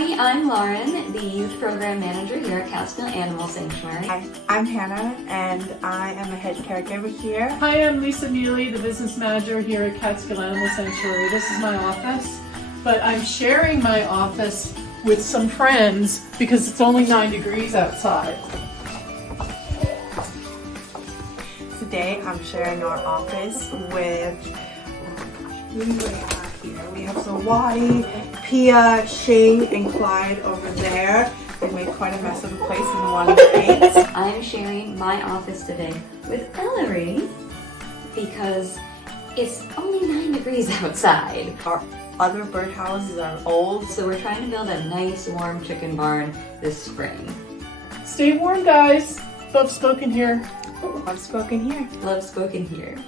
everybody, I'm Lauren, the Youth Program Manager here at Catskill Animal Sanctuary. Hi, I'm Hannah and I am a head caregiver here. Hi, I'm Lisa Neely, the Business Manager here at Catskill Animal Sanctuary. This is my office, but I'm sharing my office with some friends because it's only 9 degrees outside. Today I'm sharing our office with, who do we have here? We have Zawadi, Pia, Shane, and Clyde over there. They made quite a mess of the place in one of the days. I'm sharing my office today with Ellery because it's only 9 degrees outside. Our other birdhouses are old. So we're trying to build a nice warm chicken barn this spring. Stay warm, guys. Love spoken here. I've spoken here. Love spoken here.